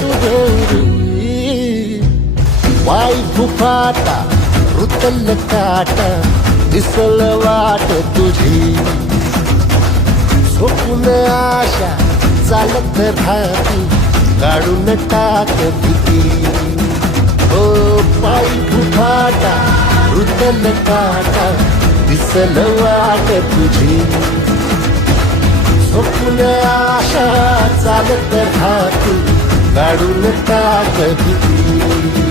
तुझे पाय फुफाटा रुतल काटा दिसल वाट तुझी झोपून आशा चालत राहती काढून टाक भीती हो पाय फुफाटा रुतल काटा दिसल वाट तुझी झोपून आशा चालत राहती काढून टाक भीती